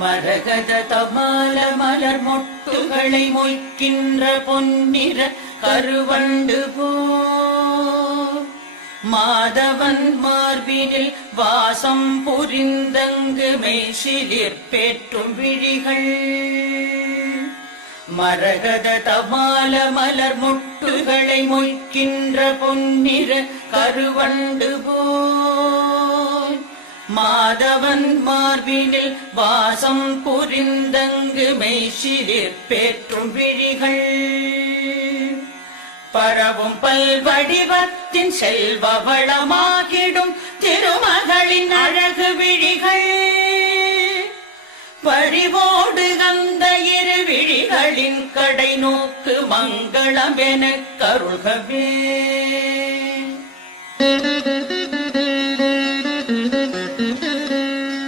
மரகத தமால மலர் மொட்டுகளை மொய்க்கின்ற பொன்னிற கருவண்டு போ மாதவன் மார்பினில் வாசம் புரிந்தங்கு மெய்சிலிர் பேற்றும் விழிகள் மரகத தமால மலர் மொட்டுகளை மொய்க்கின்ற பொன்னிற கருவண்டு போல் மாதவன் மார்பினில் வாசம் புரிந்தங்கு மெய்சிலிர் பேற்றும் விழிகள் பரவும் பல்வடிவத்தின் செல்வ வளமாகிடும் திருமகளின் அழகு விழிகள் பறிவோடு அந்த இரு விழிகளின் கடை நோக்கு மங்களம் எனக் கருள்கவே.